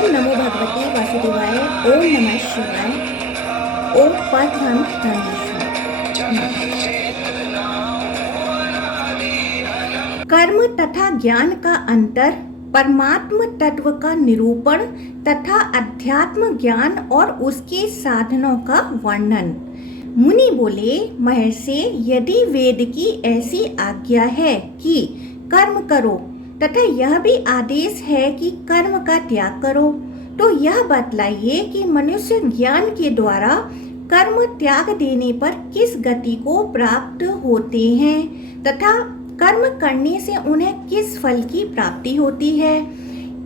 ओम नमो भगवते वासुदेवाय। ओम नमः शिवाय। ओम परब्रह्म परमेश्वर। कर्म तथा ज्ञान का अंतर, परमात्म तत्व का निरूपण तथा अध्यात्म ज्ञान और उसके साधनों का वर्णन। मुनि बोले, महर्षि, यदि वेद की ऐसी आज्ञा है कि कर्म करो तथा यह भी आदेश है कि कर्म का त्याग करो, तो यह बतलाइए कि मनुष्य ज्ञान के द्वारा कर्म त्याग देने पर किस गति को प्राप्त होते हैं तथा कर्म करने से उन्हें किस फल की प्राप्ति होती है।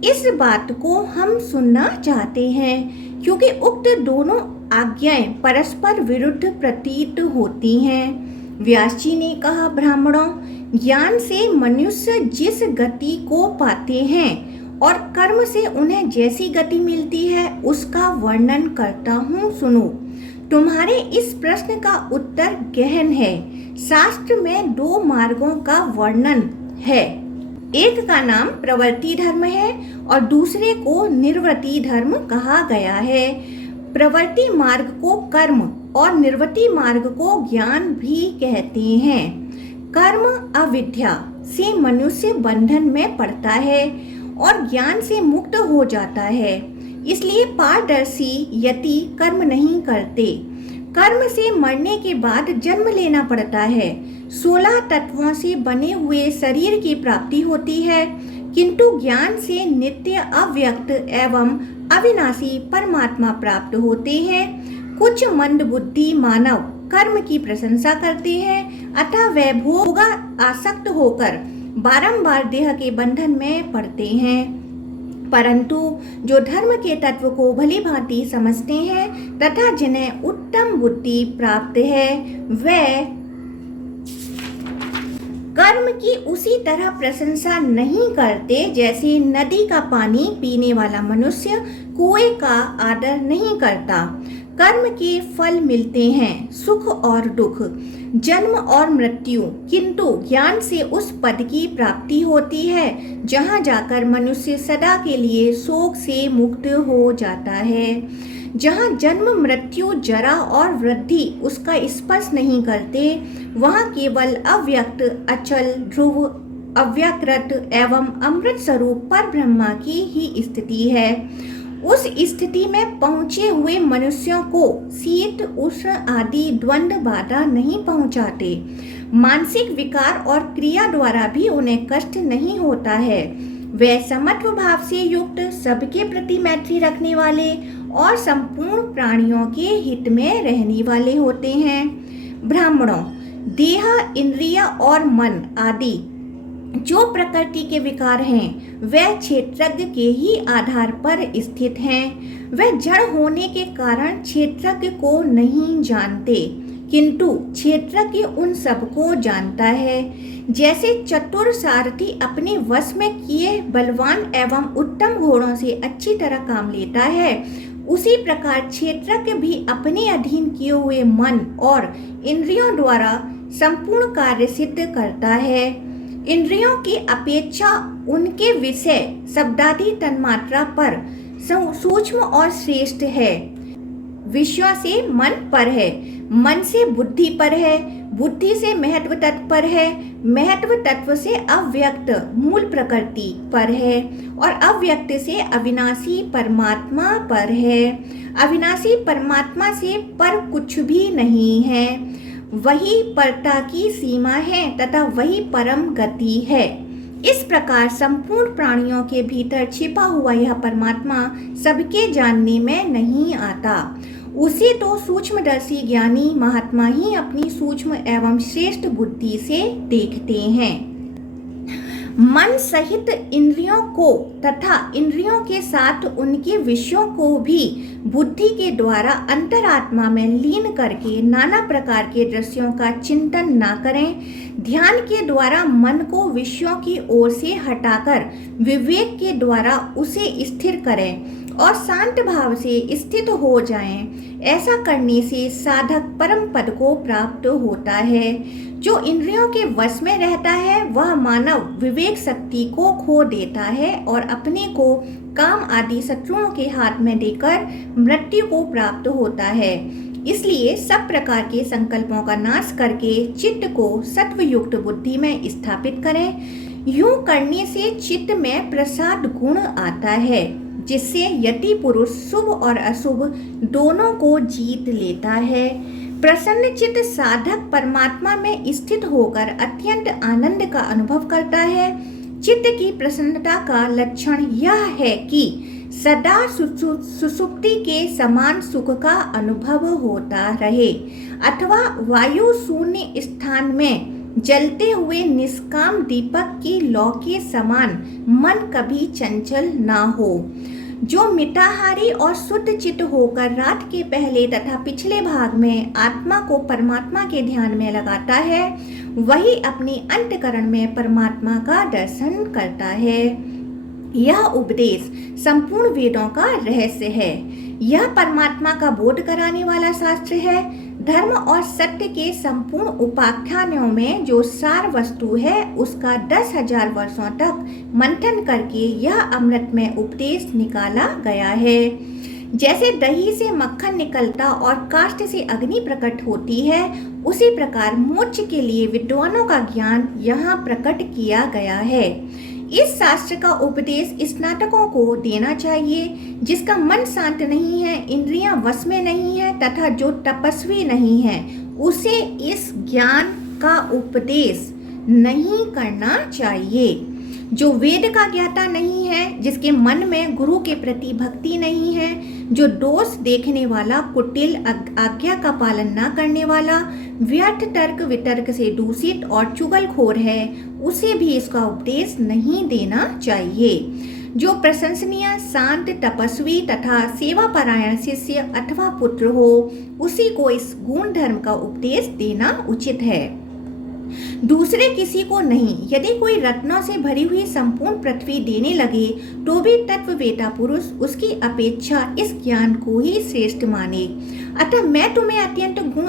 इस बात को हम सुनना चाहते हैं, क्योंकि उक्त दोनों आज्ञाएं परस्पर विरुद्ध प्रतीत होती हैं। व्यास जी ने कहा, ब्राह्मणों, ज्ञान से मनुष्य जिस गति को पाते हैं और कर्म से उन्हें जैसी गति मिलती है उसका वर्णन करता हूँ, सुनो। तुम्हारे इस प्रश्न का उत्तर गहन है। शास्त्र में दो मार्गों का वर्णन है। एक का नाम प्रवृत्ति धर्म है और दूसरे को निवृत्ति धर्म कहा गया है। प्रवृत्ति मार्ग को कर्म और निवृत्ति मार्ग को ज्ञान भी कहते हैं। कर्म अविद्या से मनुष्य बंधन में पड़ता है और ज्ञान से मुक्त हो जाता है। इसलिए पारदर्शी यति कर्म नहीं करते। कर्म से मरने के बाद जन्म लेना पड़ता है। 16 तत्वों से बने हुए शरीर की प्राप्ति होती है, किंतु ज्ञान से नित्य अव्यक्त एवं अविनाशी परमात्मा प्राप्त होते हैं। कुछ मंद बुद्धि मानव कर्म की प्रशंसा करते हैं, अतः वे भोग आसक्त होकर बारंबार देह के बंधन में पड़ते हैं। परंतु जो धर्म के तत्व को भली भांति समझते हैं तथा जिन्हें उत्तम बुद्धि प्राप्त है, वे कर्म की उसी तरह प्रशंसा नहीं करते जैसे नदी का पानी पीने वाला मनुष्य कुएं का आदर नहीं करता। कर्म के फल मिलते हैं, सुख और दुख, जन्म और मृत्यु, किंतु ज्ञान से उस पद की प्राप्ति होती है जहाँ जाकर मनुष्य सदा के लिए शोक से मुक्त हो जाता है। जहाँ जन्म, मृत्यु, जरा और वृद्धि उसका स्पर्श नहीं करते, वहाँ केवल अव्यक्त, अचल, ध्रुव, अव्याकृत एवं अमृत स्वरूप पर ब्रह्मा की ही स्थिति है। उस स्थिति में पहुँचे हुए मनुष्यों को शीत, उष्ण आदि द्वंद्व बाधा नहीं पहुँचाते। मानसिक विकार और क्रिया द्वारा भी उन्हें कष्ट नहीं होता है। वे समत्व भाव से युक्त, सबके प्रति मैत्री रखने वाले और संपूर्ण प्राणियों के हित में रहने वाले होते हैं। ब्राह्मणों, देह, इंद्रिय और मन आदि जो प्रकृति के विकार हैं, वे क्षेत्रज्ञ के ही आधार पर स्थित हैं। वे जड़ होने के कारण क्षेत्रज्ञ को नहीं जानते, किंतु क्षेत्रज्ञ उन सबको जानता है। जैसे चतुर सारथी अपने वश में किए बलवान एवं उत्तम घोड़ों से अच्छी तरह काम लेता है, उसी प्रकार क्षेत्रज्ञ भी अपने अधीन किए हुए मन और इंद्रियों द्वारा संपूर्ण कार्य सिद्ध करता है। इंद्रियों की अपेक्षा उनके विषय शब्दादि तन्मात्रा पर सूक्ष्म और श्रेष्ठ है। विषयों से मन पर है, मन से बुद्धि पर है, बुद्धि से महत्व तत्व पर है, महत्व तत्व से अव्यक्त मूल प्रकृति पर है और अव्यक्त से अविनाशी परमात्मा पर है। अविनाशी परमात्मा से पर कुछ भी नहीं है। वही परता की सीमा है तथा वही परम गति है। इस प्रकार संपूर्ण प्राणियों के भीतर छिपा हुआ यह परमात्मा सबके जानने में नहीं आता। उसे तो सूक्ष्मदर्शी ज्ञानी महात्मा ही अपनी सूक्ष्म एवं श्रेष्ठ बुद्धि से देखते हैं। मन सहित इंद्रियों को तथा इंद्रियों के साथ उनके विषयों को भी बुद्धि के द्वारा अंतरात्मा में लीन करके नाना प्रकार के दृश्यों का चिंतन न करें। ध्यान के द्वारा मन को विषयों की ओर से हटाकर विवेक के द्वारा उसे स्थिर करें और शांत भाव से स्थित हो जाएं। ऐसा करने से साधक परम पद को प्राप्त होता है। जो इंद्रियों के वश में रहता है वह मानव विवेक शक्ति को खो देता है और अपने को काम आदि शत्रुओं के हाथ में देकर मृत्यु को प्राप्त होता है। इसलिए सब प्रकार के संकल्पों का नाश करके चित्त को सत्वयुक्त बुद्धि में स्थापित करें। यूं करने से चित्त में प्रसाद गुण आता है, जिससे यति पुरुष शुभ और अशुभ दोनों को जीत लेता है। प्रसन्न चित्त साधक परमात्मा में स्थित होकर अत्यंत आनंद का अनुभव करता है। चित्त की प्रसन्नता का लक्षण यह है कि सदा सुषुप्ति के समान सुख का अनुभव होता रहे, अथवा वायु शून्य स्थान में जलते हुए निष्काम दीपक की लौ के समान मन कभी चंचल ना हो। जो मिताहारी और शुद्ध चित्त होकर रात के पहले तथा पिछले भाग में आत्मा को परमात्मा के ध्यान में लगाता है, वही अपने अंतकरण में परमात्मा का दर्शन करता है। यह उपदेश संपूर्ण वेदों का रहस्य है। यह परमात्मा का बोध कराने वाला शास्त्र है। धर्म और सत्य के संपूर्ण उपाख्यानों में जो सार वस्तु है उसका 10,000 वर्षों तक मंथन करके यह अमृतमय उपदेश निकाला गया है। जैसे दही से मक्खन निकलता और काष्ठ से अग्नि प्रकट होती है, उसी प्रकार मोक्ष के लिए विद्वानों का ज्ञान यहाँ प्रकट किया गया है। इस शास्त्र का उपदेश स्नातकों को देना चाहिए। जिसका मन शांत नहीं है, इंद्रियां वश में नहीं है तथा जो तपस्वी नहीं है, उसे इस ज्ञान का उपदेश नहीं करना चाहिए। जो वेद का ज्ञाता नहीं है, जिसके मन में गुरु के प्रति भक्ति नहीं है, जो दोष देखने वाला, कुटिल, आज्ञा का पालन न करने वाला, व्यर्थ तर्क वितर्क से दूषित और चुगलखोर है, उसे भी इसका उपदेश नहीं देना चाहिए। जो प्रशंसनीय, शांत, तपस्वी तथा सेवापरायण शिष्य अथवा पुत्र हो, उसी को इस गुण धर्म का उपदेश देना उचित है, दूसरे किसी को नहीं। यदि कोई रत्नों से भरी हुई संपूर्ण पृथ्वी देने लगे तो भी तत्ववेता पुरुष उसकी अपेक्षा इस ज्ञान को ही श्रेष्ठ माने। अतः मैं तुम्हें अत्यंत गुण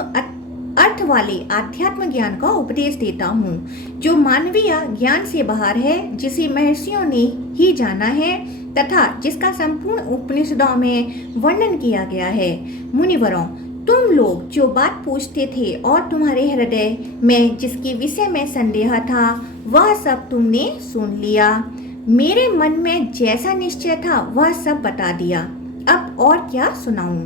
अर्थ वाले आध्यात्म ज्ञान का उपदेश देता हूँ, जो मानवीय ज्ञान से बाहर है, जिसे महर्षियों ने ही जाना है तथा जिसका संपूर्ण उपनिषदों में वर्णन किया गया है। मुनिवरों, तुम लोग जो बात पूछते थे और तुम्हारे हृदय में जिसके विषय में संदेह था, वह सब तुमने सुन लिया। मेरे मन में जैसा निश्चय था वह सब बता दिया। अब और क्या सुनाऊं?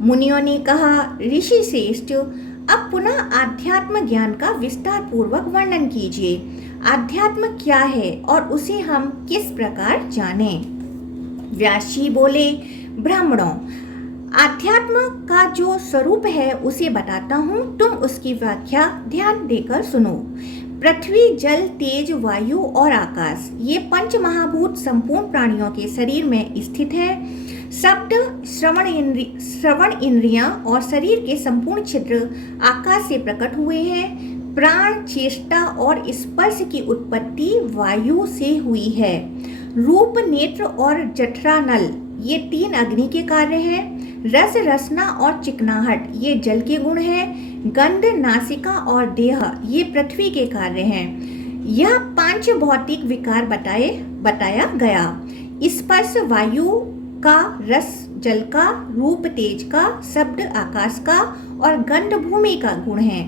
मुनियों ने कहा, ऋषि श्रेष्ठ, अब पुनः आध्यात्म ज्ञान का विस्तार पूर्वक वर्णन कीजिए। आध्यात्म क्या है और उसे हम किस प्रकार जानें? व्यास जी बोले, ब्राह्मणों, आध्यात्म का जो स्वरूप है उसे बताता हूँ, तुम उसकी व्याख्या ध्यान देकर सुनो। पृथ्वी, जल, तेज, वायु और आकाश, ये पंच महाभूत संपूर्ण प्राणियों के शरीर में स्थित है। शब्द, श्रवण इंद्रियां और शरीर के संपूर्ण छिद्र आकाश से प्रकट हुए हैं। प्राण, चेष्टा और स्पर्श की उत्पत्ति वायु से हुई है। रूप, नेत्र और जठरानल, ये 3 अग्नि के कार्य हैं। रस, रसना और चिकनाहट, ये जल के गुण हैं। गंध, नासिका और देह, ये पृथ्वी के कार्य हैं। यह 5 भौतिक विकार बताया गया। स्पर्श वायु का, रस जल का, रूप तेज का, शब्द आकाश का और गंध भूमि का गुण है।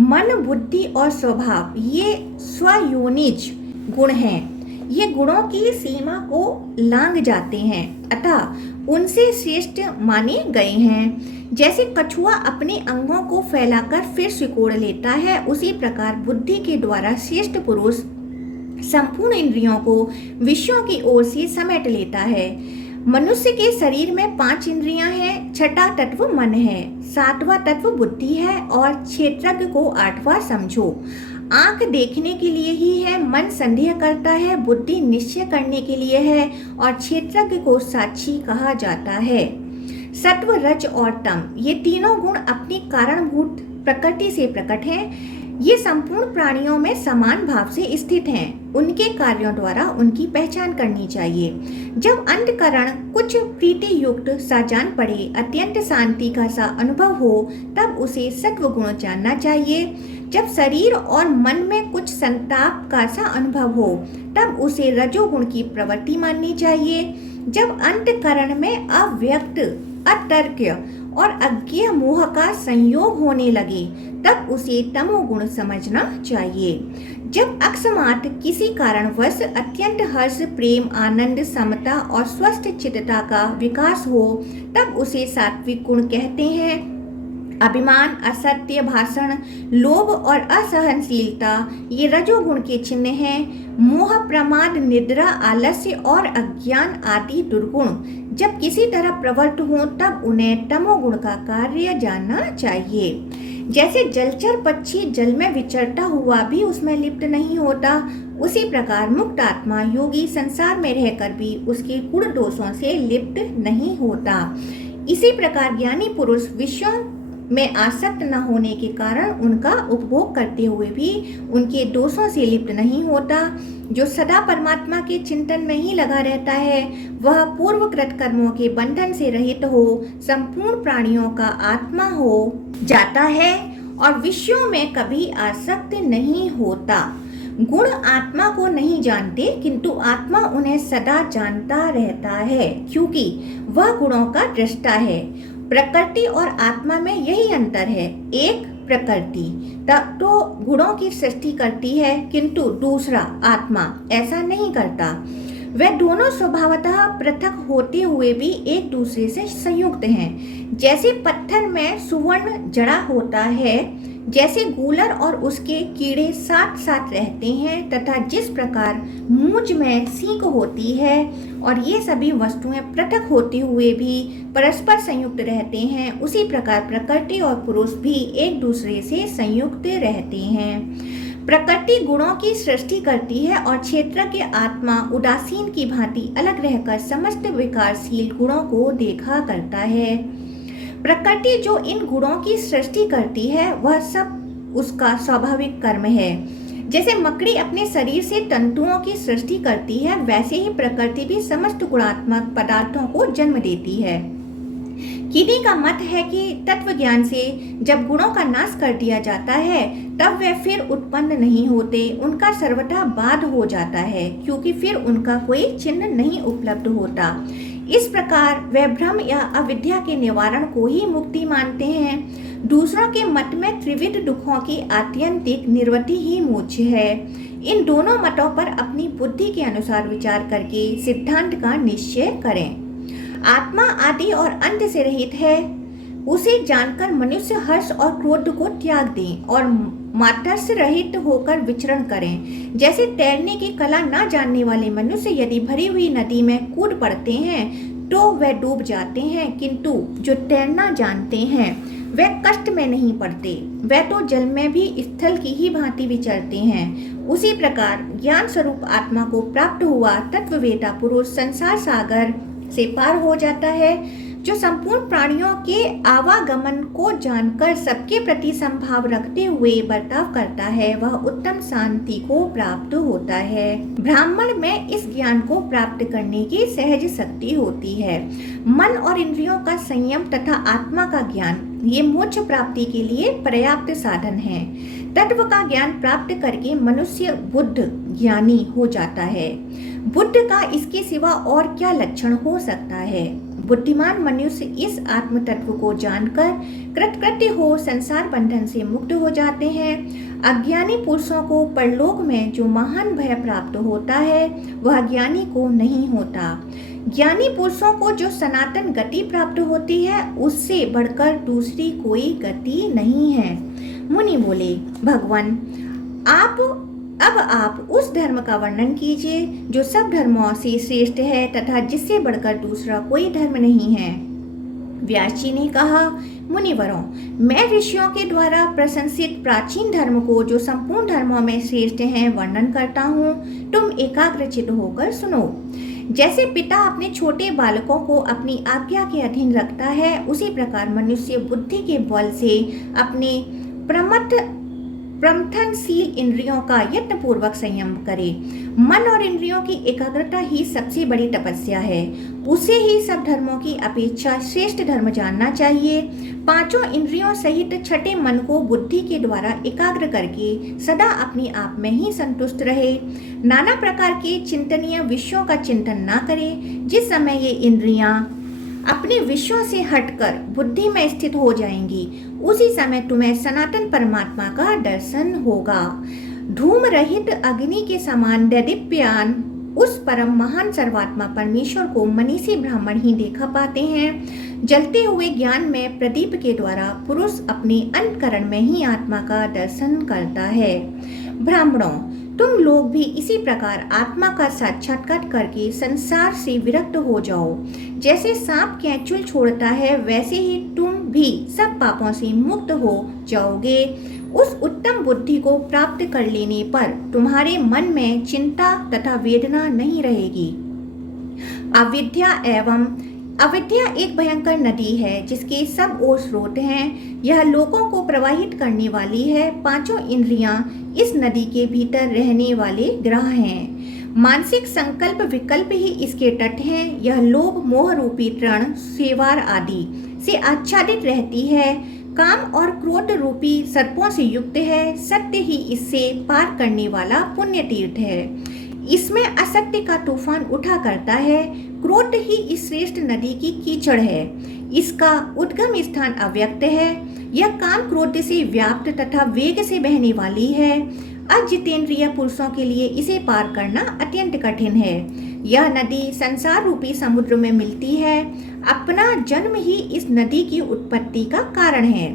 मन, बुद्धि और स्वभाव, ये स्वयोनिज गुण हैं। ये गुणों की सीमा को लांघ जाते हैं, अतः उनसे श्रेष्ठ माने गए हैं। जैसे कछुआ अपने अंगों को फैलाकर फिर सिकोड़ लेता है, उसी प्रकार बुद्धि के द्वारा श्रेष्ठ पुरुष संपूर्ण इंद्रियों को विषयों की ओर से समेट लेता है। मनुष्य के शरीर में 5 इंद्रियां हैं। छठा तत्व मन है, 7वां तत्व बुद्धि है और क्षेत्रज्ञ को 8वां समझो। आंख देखने के लिए ही है, मन संदेह करता है, बुद्धि निश्चय करने के लिए है और क्षेत्रज्ञ को साक्षी कहा जाता है। सत्व, रज और तम, ये तीनों गुण अपनी कारणभूत प्रकृति से प्रकट हैं। ये संपूर्ण प्राणियों में समान भाव से स्थित हैं। उनके कार्यों द्वारा उनकी पहचान करनी चाहिए। जब अंतःकरण कुछ प्रीति युक्त सा जान पड़े, अत्यंत शांति का सा अनुभव हो, तब उसे सत्व गुण जानना चाहिए। जब शरीर और मन में कुछ संताप का सा अनुभव हो तब उसे रजोगुण की प्रवृत्ति माननी चाहिए। जब अंतःकरण में अव्यक्त, अतर्क्य और अज्ञेय मोह का संयोग होने लगे तब उसे तमोगुण समझना चाहिए। जब अकस्मात किसी कारणवश अत्यंत हर्ष, प्रेम, आनंद, समता और स्वस्थ चित्तता का विकास हो तब उसे सात्विक गुण कहते हैं। अभिमान, असत्य भाषण, लोभ और असहनशीलता ये रजोगुण के चिन्ह हैं। मोह, प्रमाद, निद्रा, आलस्य और अज्ञान आदि दुर्गुण जब किसी तरह प्रवृत्त हों तब उन्हें तमोगुण का कार्य जानना चाहिए। जैसे जलचर पक्षी जल में विचरता हुआ भी उसमें लिप्त नहीं होता, उसी प्रकार मुक्त आत्मा योगी संसार में रहकर भी उसके गुण दोषों से लिप्त नहीं होता। इसी प्रकार ज्ञानी पुरुष विषयों में आसक्त न होने के कारण उनका उपभोग करते हुए भी उनके दोषों से लिप्त नहीं होता। जो सदा परमात्मा के चिंतन में ही लगा रहता है वह पूर्वकृत कर्मों के बंधन से रहित हो संपूर्ण प्राणियों का आत्मा हो जाता है और विषयों में कभी आसक्त नहीं होता। गुण आत्मा को नहीं जानते किंतु आत्मा उन्हें सदा जानता रहता है क्योंकि वह गुणों का दृष्टा है। प्रकृति और आत्मा में यही अंतर है। एक प्रकृति तब तो गुणों की सृष्टि करती है किंतु दूसरा आत्मा ऐसा नहीं करता। वे दोनों स्वभावतः पृथक होते हुए भी एक दूसरे से संयुक्त हैं। जैसे पत्थर में सुवर्ण जड़ा होता है, जैसे गूलर और उसके कीड़े साथ साथ रहते हैं तथा जिस प्रकार मूंछ में सींग होती है और ये सभी वस्तुएं पृथक होते हुए भी परस्पर संयुक्त रहते हैं, उसी प्रकार प्रकृति और पुरुष भी एक दूसरे से संयुक्त रहते हैं। प्रकृति गुणों की सृष्टि करती है और क्षेत्र के आत्मा उदासीन की भांति अलग रहकर समस्त विकारशील गुणों को देखा करता है। प्रकृति जो इन गुणों की सृष्टि करती है वह सब उसका स्वाभाविक कर्म है। जैसे मकड़ी अपने शरीर से तंतुओं की सृष्टि करती है वैसे ही प्रकृति भी समस्त गुणात्मक पदार्थों को जन्म देती है। किन्हीं का मत है कि तत्व ज्ञान से जब गुणों का नाश कर दिया जाता है तब वे फिर उत्पन्न नहीं होते, उनका सर्वथा बाध हो जाता है क्योंकि फिर उनका कोई चिन्ह नहीं उपलब्ध होता। इस प्रकार वे भ्रम या अविद्या के निवारण को ही मुक्ति मानते हैं। दूसरों के मत में त्रिविध दुखों की आत्यंतिक निवृत्ति ही मोक्ष है। इन दोनों मतों पर अपनी बुद्धि के अनुसार विचार करके सिद्धांत का निश्चय करें। आत्मा आदि और अंत से रहित है, उसे जानकर मनुष्य हर्ष और क्रोध को त्याग दें और मातर्स रहित होकर विचरण करें। जैसे तैरने की कला न जानने वाले मनुष्य यदि भरी हुई नदी में कूद पड़ते हैं तो वह डूब जाते हैं, किंतु जो तैरना जानते हैं वे कष्ट में नहीं पड़ते, वे तो जल में भी स्थल की ही भांति विचरते हैं। उसी प्रकार ज्ञान स्वरूप आत्मा को प्राप्त हुआ तत्ववेता पुरुष संसार सागर से पार हो जाता है। जो संपूर्ण प्राणियों के आवागमन को जानकर सबके प्रति संभाव रखते हुए बर्ताव करता है वह उत्तम शांति को प्राप्त होता है। ब्राह्मण में इस ज्ञान को प्राप्त करने की सहज शक्ति होती है। मन और इंद्रियों का संयम तथा आत्मा का ज्ञान ये मोक्ष प्राप्ति के लिए पर्याप्त साधन है। तत्व का ज्ञान प्राप्त करके मनुष्य बुद्ध ज्ञानी हो जाता है। बुद्ध का इसके सिवा और क्या लक्षण हो सकता है। बुद्धिमान मनुष्य इस आत्म तत्व को जानकर कृतकृत्य हो संसार बंधन से मुक्त हो जाते हैं। अज्ञानी पुरुषों को परलोक में जो महान भय प्राप्त होता है वह ज्ञानी को नहीं होता। ज्ञानी पुरुषों को जो सनातन गति प्राप्त होती है उससे बढ़कर दूसरी कोई गति नहीं है। मुनि बोले, भगवान अब आप उस धर्म का वर्णन कीजिए जो सब धर्मों से श्रेष्ठ है तथा जिससे बढ़कर दूसरा कोई धर्म नहीं है। व्यास जी ने कहा, मुनिवरों, मैं ऋषियों के द्वारा प्रशंसित प्राचीन धर्म को जो संपूर्ण धर्मों में श्रेष्ठ है वर्णन करता हूँ, तुम एकाग्रचित्त होकर सुनो। जैसे पिता अपने छोटे बालकों को अपनी आज्ञा के अधीन रखता है उसी प्रकार मनुष्य बुद्धि के बल से अपने प्रमत्त प्रमथनशील इंद्रियों का यत्नपूर्वक संयम करे। मन और इंद्रियों की एकाग्रता ही सबसे बड़ी तपस्या है। उसे ही सब धर्मों की अपेक्षा श्रेष्ठ धर्म जानना चाहिए। पांचों इंद्रियों सहित छठे मन को बुद्धि के द्वारा एकाग्र करके सदा अपने आप में ही संतुष्ट रहे। नाना प्रकार के चिंतनीय विषयों का चिंतन ना करे। जिस समय ये इंद्रियां अपने विषयों से हटकर बुद्धि में स्थित हो जाएंगी, उसी समय तुम्हें सनातन परमात्मा का दर्शन होगा। धूम रहित अग्नि के समान दैदीप्यमान उस परम महान सर्वात्मा परमेश्वर को मनीषी ब्राह्मण ही देखा पाते हैं। जलते हुए ज्ञान में प्रदीप के द्वारा पुरुष अपने अंतकरण में ही आत्मा का दर्शन करता है। ब्राह्मणों, तुम लोग भी इसी प्रकार आत्मा का साक्षात्कार करके संसार से विरक्त हो जाओ। जैसे सांप कैंचुल छोड़ता है, वैसे ही तुम भी सब पापों से मुक्त हो जाओगे। उस उत्तम बुद्धि को प्राप्त कर लेने पर तुम्हारे मन में चिंता तथा वेदना नहीं रहेगी। अविद्या एक भयंकर नदी है जिसके सब ओर स्रोत हैं। यह लोगों को प्रवाहित करने वाली है। पांचों इंद्रियां इस नदी के भीतर रहने वाले ग्रह हैं। मानसिक संकल्प विकल्प ही इसके तट हैं। यह लोभ मोह रूपी तृण सेवार आदि से आच्छादित रहती है। काम और क्रोध रूपी सर्पों से युक्त है। सत्य ही इससे पार करने वाला पुण्य तीर्थ है। इसमें असत्य का तूफान उठा करता है। क्रोध ही इस श्रेष्ठ नदी की कीचड़ है। इसका उद्गम स्थान अव्यक्त है। यह काम क्रोध से व्याप्त तथा वेग से बहने वाली है। अजितेंद्रिय पुरुषों के लिए इसे पार करना अत्यंत कठिन है। यह नदी संसार रूपी समुद्र में मिलती है। अपना जन्म ही इस नदी की उत्पत्ति का कारण है।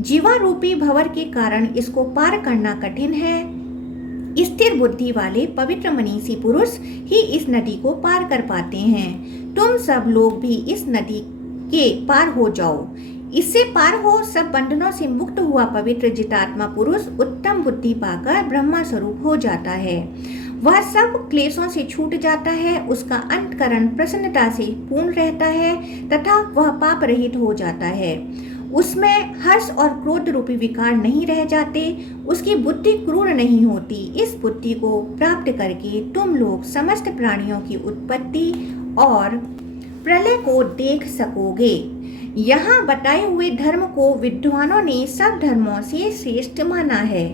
जीवा रूपी भंवर के कारण इसको पार करना कठिन है। स्थिर बुद्धि वाले पवित्र मनीषी पुरुष ही इस नदी को पार कर पाते हैं। तुम सब लोग भी इस नदी के पार हो जाओ। इससे पार हो सब बंधनों से मुक्त हुआ पवित्र जितात्मा पुरुष उत्तम बुद्धि पाकर ब्रह्मा स्वरूप हो जाता है। वह सब क्लेशों से छूट जाता है। उसका अंतकरण प्रसन्नता से पूर्ण रहता है तथा वह पाप रहित हो जाता है। उसमें हर्ष और क्रोध रूपी विकार नहीं रह जाते। उसकी बुद्धि क्रूर नहीं होती। इस बुद्धि को प्राप्त करके तुम लोग समस्त प्राणियों की उत्पत्ति और प्रलय को देख सकोगे। यहाँ बताए हुए धर्म को विद्वानों ने सब धर्मों से श्रेष्ठ माना है।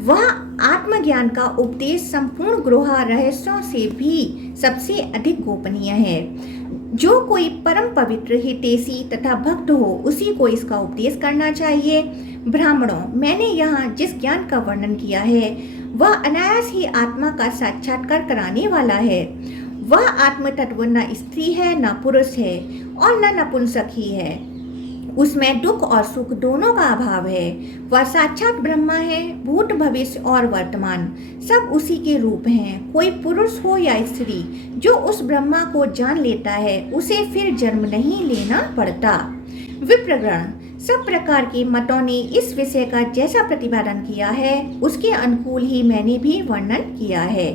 वह आत्मज्ञान का उपदेश संपूर्ण ग्रह रहस्यों से भी सबसे अधिक गोपनीय है। जो कोई परम पवित्र हितैषी तथा भक्त हो, उसी को इसका उपदेश करना चाहिए। ब्राह्मणों, मैंने यहाँ जिस ज्ञान का वर्णन किया है वह अनायास ही आत्मा का साक्षात्कार कराने वाला है। वह आत्म तत्व न स्त्री है, न पुरुष है और न नपुंसक ही है। उसमें दुख और सुख दोनों का अभाव है। वह साक्षात ब्रह्मा है। भूत भविष्य और वर्तमान सब उसी के रूप हैं। कोई पुरुष हो या स्त्री, जो उस ब्रह्मा को जान लेता है उसे फिर जन्म नहीं लेना पड़ता। विप्रगण, सब प्रकार के मतों ने इस विषय का जैसा प्रतिपादन किया है उसके अनुकूल ही मैंने भी वर्णन किया है।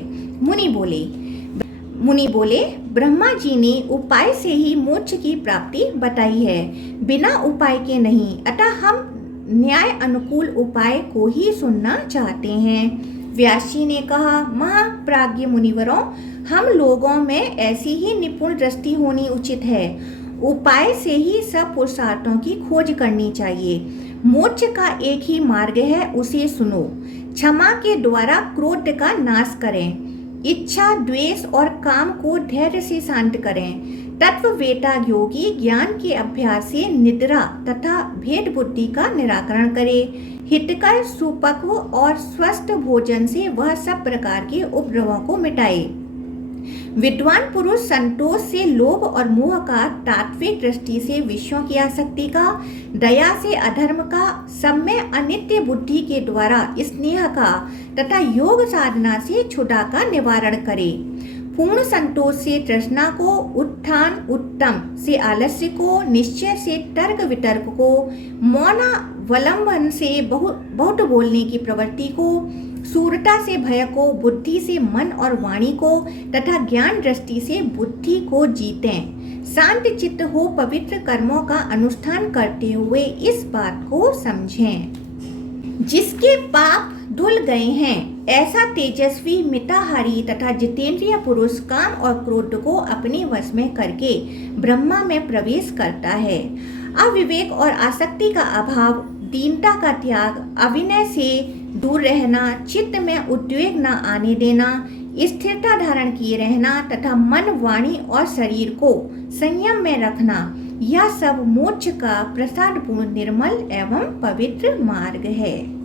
मुनि बोले, ब्रह्मा जी ने उपाय से ही मोक्ष की प्राप्ति बताई है, बिना उपाय के नहीं। अतः हम न्याय अनुकूल उपाय को ही सुनना चाहते हैं। व्यास जी ने कहा, महाप्राज्ञ मुनिवरों, हम लोगों में ऐसी ही निपुण दृष्टि होनी उचित है। उपाय से ही सब पुरुषार्थों की खोज करनी चाहिए। मोक्ष का एक ही मार्ग है, उसे सुनो। क्षमा के द्वारा क्रोध का नाश करें। इच्छा द्वेष और काम को धैर्य से शांत करें। तत्ववेता योगी ज्ञान के अभ्यास से निद्रा तथा भेद बुद्धि का निराकरण करे। हितकर सुपक्व और स्वस्थ भोजन से वह सब प्रकार के उपद्रवों को मिटाए। विद्वान पुरुष संतोष से लोभ और मोह का, तात्विक दृष्टि से विषयों की आसक्ति का, दया से अधर्म का, सम्य अनित्य बुद्धि के द्वारा स्नेह का तथा योग साधना से क्षुधा का निवारण करे। पूर्ण संतोष से तृष्णा को, उत्थान उत्तम से आलस्य को, निश्चय से तर्क वितर्क को, मौनावलंबन से बहुत बोलने की प्रवृत्ति को, सूरता से भय को, बुद्धि से मन और वाणी को तथा ज्ञान दृष्टि से बुद्धि को जीतें। शांत चित्त हो पवित्र कर्मों का अनुष्ठान करते हुए इस बात को समझें। जिसके पाप धुल गए हैं। ऐसा तेजस्वी, मिताहारी तथा जितेंद्रिय पुरुष काम और क्रोध को अपने वश में करके ब्रह्मा में प्रवेश करता है। अविवेक और आसक्ति का अभाव, दीनता का त्याग, अविनय से दूर रहना, चित्त में उद्वेग न आने देना, स्थिरता धारण किए रहना तथा मन, वाणी और शरीर को संयम में रखना, यह सब मोक्ष का प्रसादपूर्ण, निर्मल एवं पवित्र मार्ग है।